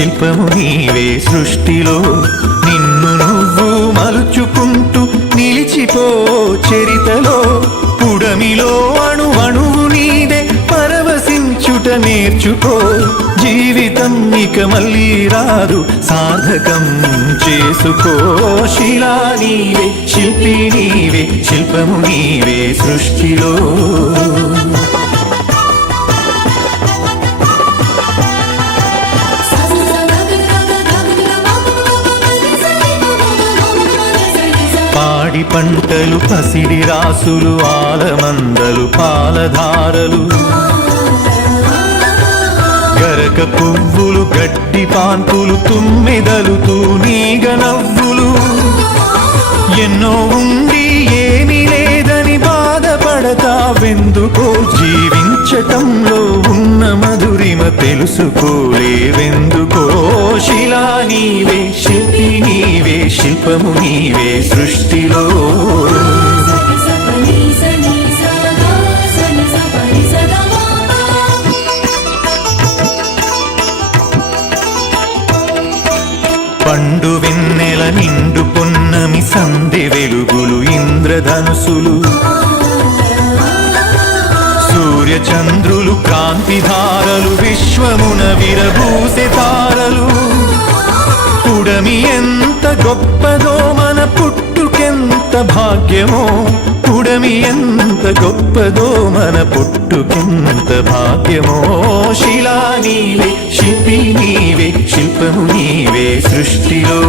శిల్పము నీవే సృష్టిలో నిన్ను నువ్వు మలుచుకుంటూ నిలిచిపో చరితలో పుడమిలో అణువు నీదే పరవశించుట నేర్చుకో జీవితం ఇక మళ్ళీ రాదు సార్థకం చేసుకో శిలా నీవే శిల్పి నీవే శిల్పము నీవే సృష్టిలో పాడి పంటలు పసిడి రాసులు ఆలమందలు పాలధారలు గరక పువ్వులు గడ్డి పాన్పులు తుమ్మెదలు తూనీగ నవ్వులు ఎన్నో ఉండి ఏమీ లేదని బాధపడతావెందుకో జీవించటంలో ఉన్న మధురిమ తెలుసుకోలేవెందుకో శిలా నీవే శిల్పి నీవే శిల్పము నీవే సృష్టిలో పండు వెన్నెల నిండు పొన్నమి సందె వెలుగులు ఇంద్రధనుసులు సూర్య చంద్రులు క్రాంతిధారలు విశ్వమున విరబూసె తారలు పుడమి ఎంత గొప్పదో మన పుట్టుకెంత భాగ్యమో పుడమి ఎంత గొప్పదో మన పుట్టుకెంత భాగ్యమో శిలా నీవే శిల్పి నీవే శిల్పము నీవే సృష్టిలో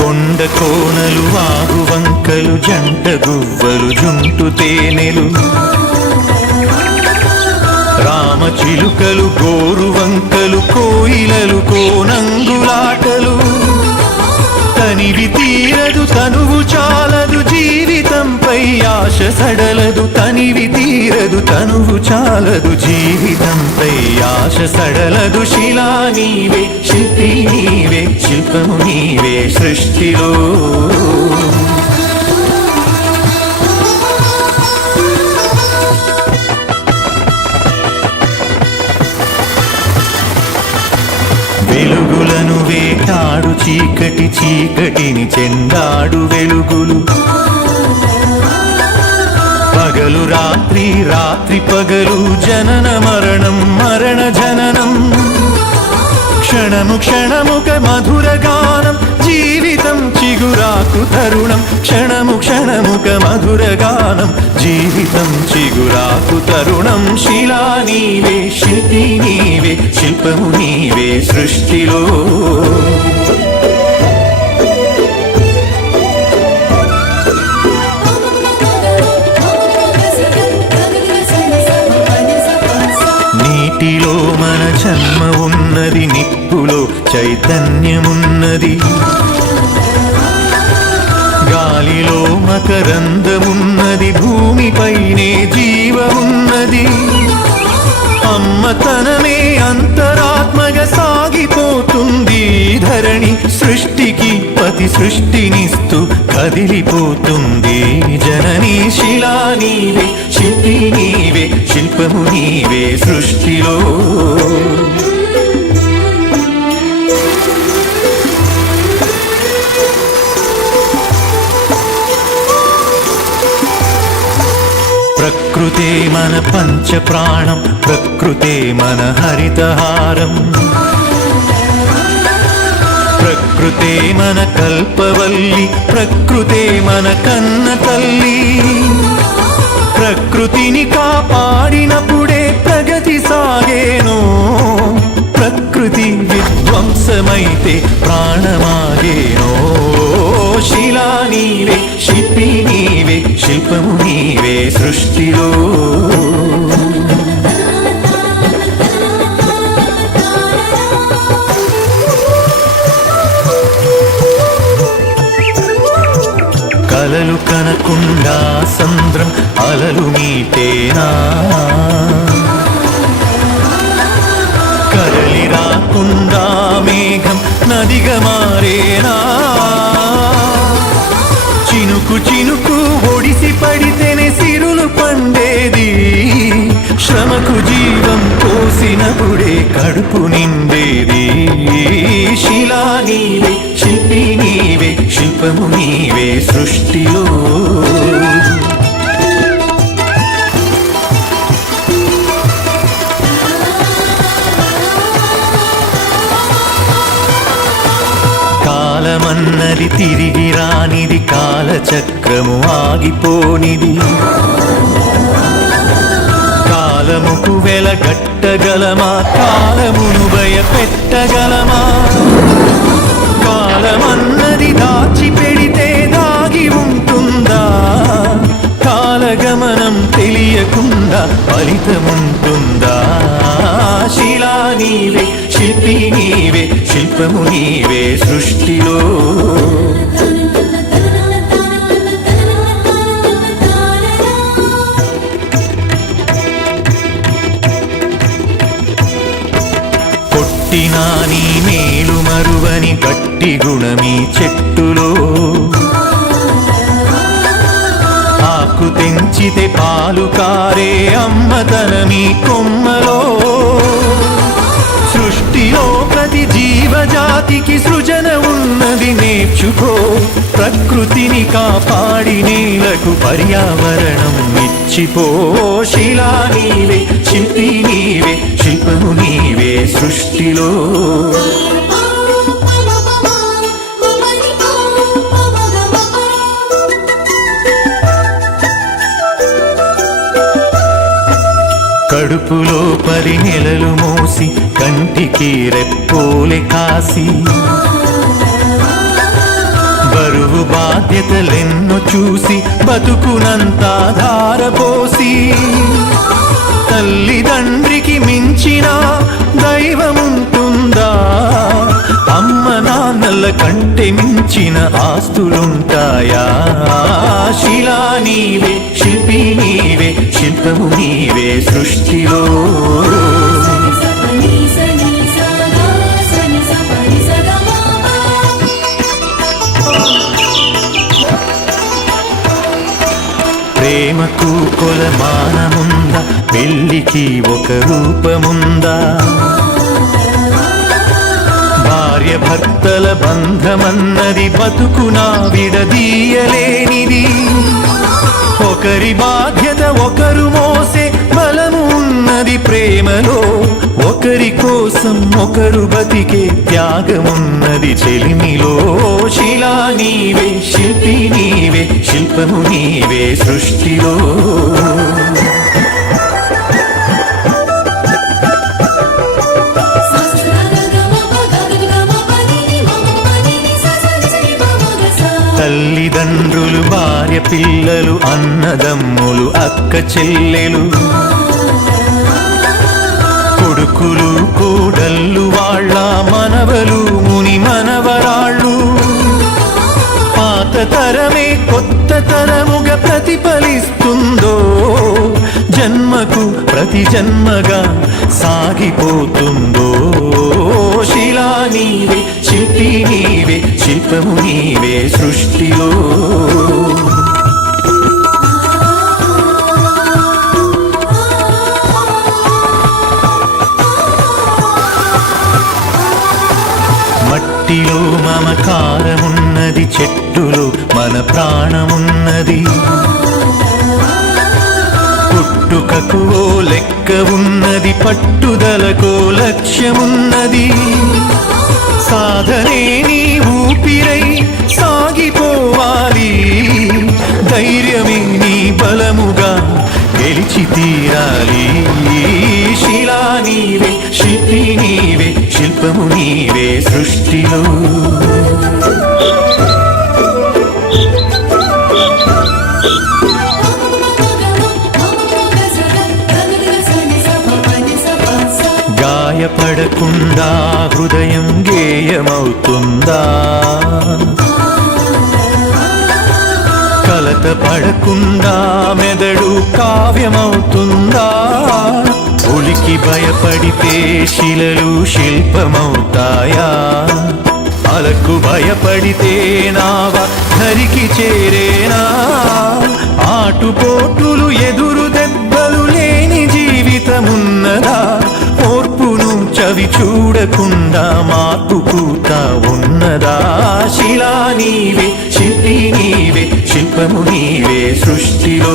కొండ కోనలు వాగు వంకలు జంట గువ్వలు జుంటు తేనెలు రామ చిలుకలు గోరు వంకలు కోయిలలు కోనంగులాటలు తనివి తీరదు తనువు చాలదు జీవితంపై ఆశ సడలదు తనివి తీరదు తనువు చాలదు జీవితంపై ఆశ సడలదు శిలా నీవే శిల్పి నీవే శిల్పము నీవే సృష్టిలో వెలుగులను వేటాడు చీకటి చీకటిని చెండాడు వెలుగులు పగలు రాత్రి రాత్రి పగలు జనన మరణం మరణ జననం క్షణము క్షణముక మధుర గానం జీవితం చిగురాకు తరుణం క్షణము క్షణముక మధుర గానం జీవితం చిగురాకు తరుణం శిలా నీవే శిల్పి నీవే శిల్పము నీవే సృష్టిలో నీటిలో మన జన్మ ఉన్నది నిప్పులో చైతన్యమున్నది గాలిలో మకరందమున్నది భూమిపైనే జీవమున్నది అమ్మతనమే అంతరాత్మగా సాగిపోతుంది ధరణి సృష్టికి పతి సృష్టినిస్తూ కదిలిపోతుంది జననీ శిలా నీవే శిల్పి నీవే శిల్పము నీవే సృష్టిలో ప్రకృతే మన పంచ ప్రాణం ప్రకృతే మన హరితహారం ప్రకృతే మన కల్పవల్లి ప్రకృతే మన కన్న తల్లి ప్రకృతిని కాపాడినప్పుడే ప్రగతి సాగేను ప్రకృతి విధ్వంసమైతే ప్రాణమాగేనో శిలా నీవే శిల్పి నీవే శిల్పము నీవే సృష్టిలో కలలు కనకుండా సంద్రం అలలు మీటేనా కదలి రాకుండా మేఘం నదిగా మారేనా కడుపు నిండేది. శిలా నీవే, శిల్పి నీవే, శిల్పము నీవే సృష్టిలో. కాలమన్నది తిరిగి రానిది, కాలచక్రము ఆగిపోనిది. కాలముకు వెలగట్టగలమా, కాలమును భయపెట్టగలమా? కాలమన్నది దాచిపెడితే దాగి ఉంటుందా? కాలగమనం తెలియకుండా ఫలితముంటుందా? శిలా నీవే, శిల్పి నీవే, శిల్పము నీవే సృష్టిలో. కొట్టినా నీ మేలు మరువని గట్టి గుణమీ చెట్టులో. ఆకు తెంచితే పాలు కారే అమ్మతనమీ కొమ్మలో. సృష్టిలో ప్రతి జీవజాతికి సృజన ఉన్నది, నేర్చుకో. ప్రకృతిని కాపాడి నేలకు పర్యావరణం ఇచ్చిపో. శిలా నీవే, శిల్పి నీవే, శిల్పము నీవే సృష్టిలో. కడుపులో 10 నెలలు మోసి కంటికి రెప్పోలే కాసి. బరువు బాధ్యతలెన్నో చూసి బతుకునంతా ధారపోసి. తల్లిదండ్రికి మించిన దైవముంటుందా? అమ్మ నాన్నల కంటే మించిన ఆస్తులుంటాయా? శిలా నీవే, శిల్పి నీవే, శిల్పము నీవే సృష్టిలో. ప్రేమకు కొలమానముందా? పెళ్లికి ఒక రూపముందా? భార్య భర్తల బంధమన్నది బతుకునా విడదీయలేనిది. ఒకరి బాధ్యత ఒకరు మోసే బలము ఉన్నది ప్రేమలో. ఒకరి కోసం ఒకరు బతికే త్యాగమున్నది చెలిమిలో. శిలా నీవే, శిల్పి నీవే, శిల్పము నీవే సృష్టిలో. తల్లిదండ్రులు, భార్య పిల్లలు, అన్నదమ్ములు, అక్క చెల్లెలు, కొడుకులు కోడళ్ళు, వాళ్ళ మనవలు, ముని మనవరాళ్ళు. పాత తరమే కొత్త తరముగా ప్రతిఫలిస్తుందో. జన్మకు ప్రతి జన్మగా సాగిపోతుందో. శిలా నీవే, శిల్పి నీవే, శిల్పము నీవే సృష్టిలో. మట్టిలో మమకారమున్నది, చెట్టులో మన ప్రాణమున్నది. పుట్టుకకు ఓ లెక్క ఉన్నది, పట్టుదలకు లక్ష్యమున్నది. సాధనే నీ ఊపిరై సాగిపోవాలి. ధైర్యమే నీ బలముగా గెలిచి తీరాలి. శిలా నీవే, శిల్పి నీవే, శిల్పము నీవే సృష్టిలో. గాయపడకుండా హృదయం గేయమవుతుందా? కలత పడకుండా మెదడు కావ్యమవుతుందా? ఉలికి భయపడితే శిలలు శిల్పమవుతాయా? అలకు భయపడితే నావ ధరికి చేరేనా? ఆటుపోటులు ఎదురు దెబ్బలు లేని జీవితమున్నదా? ఓర్పును చూడకుండా మార్పు పూత ఉన్నదా? శిలా నీవే, శిల్పి నీవే, శిల్పము నీవే సృష్టిలో.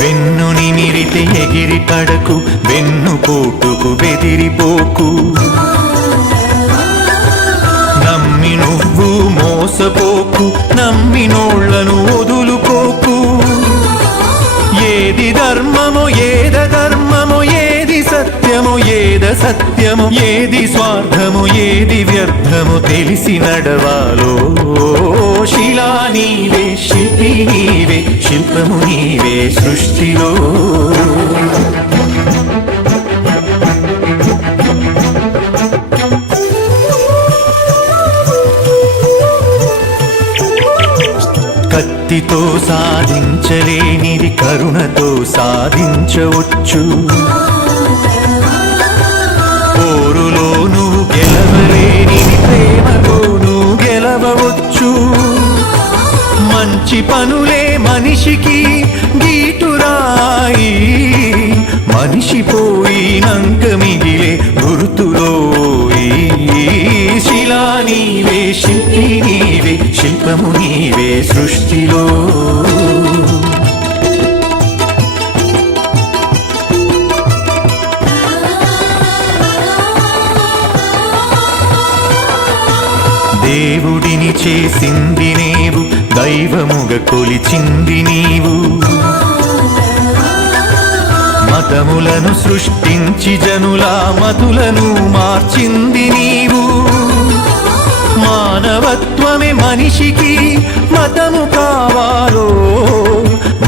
వెన్ను నిమిరితే ఎగిరి పడకు, వెన్ను పోటుకు బెదిరిపోకు. నమ్మి నువ్వు మోసపోకు, నమ్మినోళ్లను వదులుకోకు. ఏది ధర్మమో ఏద ధర్మమో, ఏది సత్యమో ఏద సత్యమో, ఏది స్వార్థమో ఏది వ్యర్థమో తెలిసి నడవాలో. శిలా నీవే, శిల్పి నీవే, శిల్పము నీవే సృష్టిలో. కత్తితో సాధించలేనిది కరుణతో సాధించవచ్చు. పోరులో నువ్వు గెలవలేనిది ప్రేమతో నువ్వు గెలవవచ్చు. మంచి పనులే మనిషికి గీటురాయి, మనిషి పోయినంక మిగిలే గుర్తులో. శిలా నీవే, శిల్పి నీవే, శిల్పము నీవే సృష్టిలో. దేవుడిని చేసింది నీవు, దైవముగ కొలిచింది నీవు. మతములను సృష్టించి జనుల మతులను మార్చింది నీవు. మానవత్వమే మనిషికి మతము కావాలో,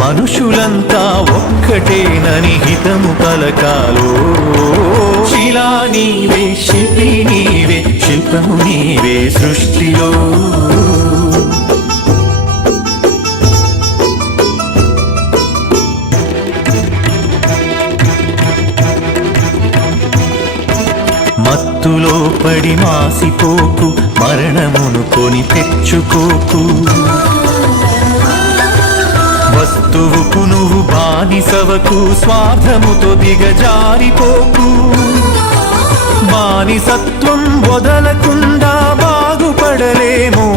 మనుషులంతా ఒక్కటేనని హితము పలకాలో. శిలా నీవే, శిల్పి నీవే, శిల్పము నీవే సృష్టిలో. మత్తులో పడి మాసిపోకు, మరణమును కొని తెచ్చుకోకు. వస్తువుకు నువ్వు బానిసవకు, స్వార్థముతో దిగజారిపోకు. బానిసత్వం వదలకుండా బాగుపడలేమో,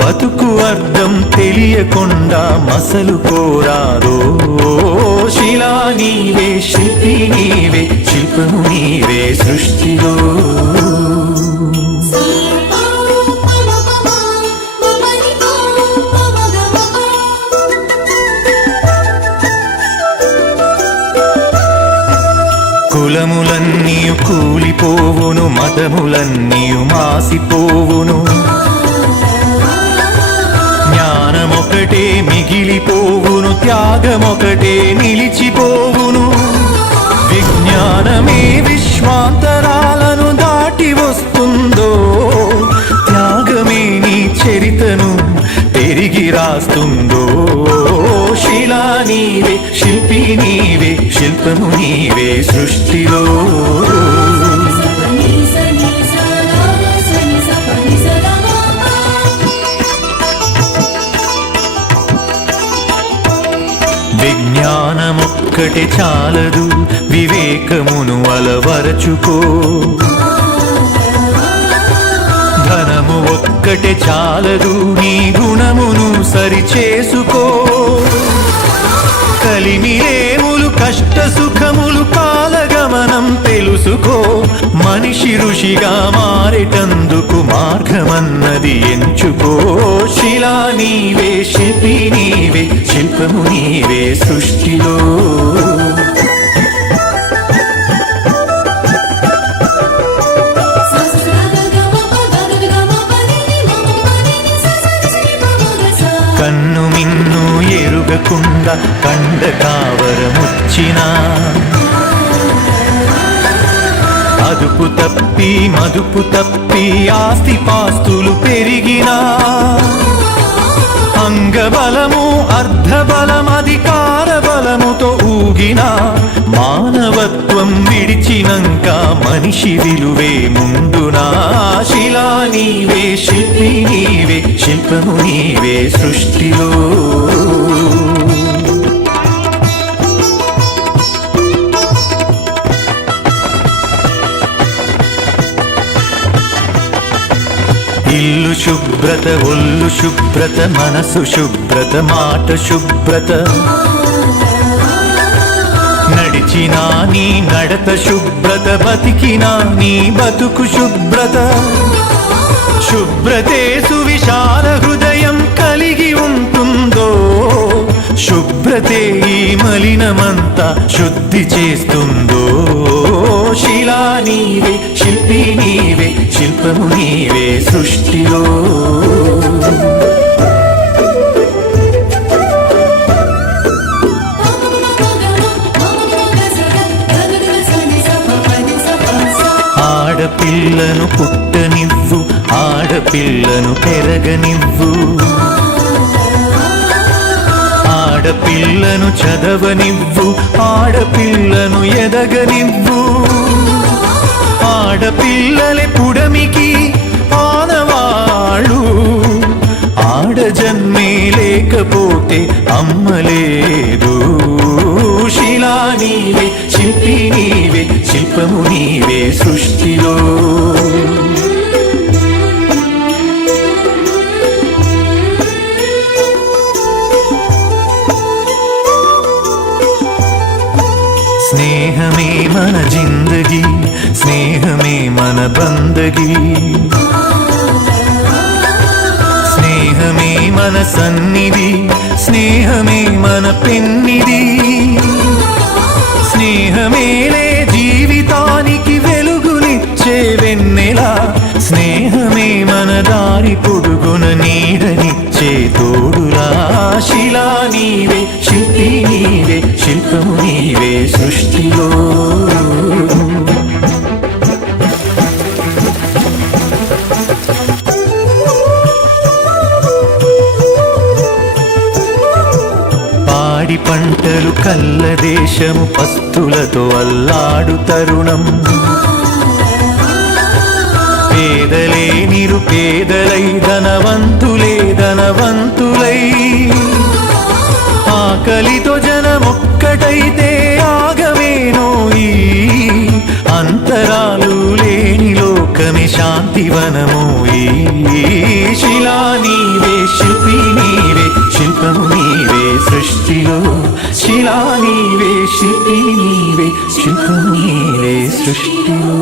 బతుకు అర్థం తెలియకుండా మసలు కోరాదో. శిలా నీవే, శిల్పి నీవే, శిల్పము నీవే సృష్టిలో. కులములన్నీయు కూలిపోవును, మతములన్నీయు మాసిపోవును. జ్ఞానమొకటే మిగిలిపోవును, త్యాగమొకటే నిలిచిపోవును. విజ్ఞానమే విశ్వాంతరాలను దాటి వస్తుందో, త్యాగమే నీ చరితను తిరిగి రాస్తుందో. శిలా నీవే, శిల్పి నీవే, శిల్పము నీవే సృష్టిలో. విజ్ఞానమొక్కటి చాలదు, వివేకమును అలవరచుకో. ధనము ఒక్కటే చాలదు, నీ గుణమును సరిచేసుకో. కలిమిలేములు కష్ట సుఖములు కాలగమనం తెలుసుకో. మనిషి ఋషిగా మారేటందుకు మార్గమన్నది ఎంచుకో. శిలా నీవే, శిల్పి నీవే, శిల్పము నీవే సృష్టిలో. కన్ను మిన్ను ఎరుగకుండా కండ కావరముచ్చినా, అదుపు తప్పి మదుపు తప్పి ఆస్తి పాస్తులు పెరిగినా, అంగబలము అర్ధబలం అధికార బలముతో ఊగినా, మానవత్వం విడిచినంక మనిషి విలువే ముందునా శిలా నీవే శిల్పి నీవే శిల్పము నీవే సృష్టిలో ఇల్లు శుభ్రత ఒళ్ళు శుభ్రత మనసు శుభ్రత మాట శుభ్రత నడిచినా నీ నడత శుభ్రత బతికినా నీ బతుకు శుభ్రత శుభ్రతే సువిశాల హృదయం కలిగి ఉంటుందో శుభ్రతే ఈ మలినమంతా శుద్ధి చేస్తుందో శిలా నీవే శిల్పి నీవే శిల్పము నీవే సృష్టిలో ఆడపిల్లను పుట్టనివ్వు ఆడపిల్లను పెరగనివ్వు ఆడపిల్లను చదవనివ్వు ఆడపిల్లను ఎదగనివ్వు ఆడపిల్లలే పుడమికి ఆనవాళ్ళు ఆడజన్మే లేకపోతే అమ్మలేదు శిలా నీవే శిల్పి నీవే శిల్పము నీవే సృష్టిలో స్నేహమే మన జిందగీ స్నేహమే మన బందగీ స్నేహమే మన సన్నిధి స్నేహమే మన పెన్నిది స్నేహమేలే జీవితానికి వెలుగునిచ్చే వెన్నెల స్నేహమే మన దారి పొడుగున నీడనిచ్చే తోడులా శిలా నీవే శిల్పి నీవే శిల్పము నీవే సృష్టిలో పాడి పంటలు కల్ల దేశము పస్తులతో అల్లాడు తరుణం పేదలే నిరుపేదలై ధనవంతులే ధనవంతులై ఆకలితో జనమొక్కటైతే ఆగమేనోయి అంతరాలు లేని లోకమే శాంతివనమోయి శిలా నీవే శిల్పి నీవే శిల్పము నీవే సృష్టిలో శిలా నీవే శిల్పి నీవే శిల్పము నీవే సృష్టిలో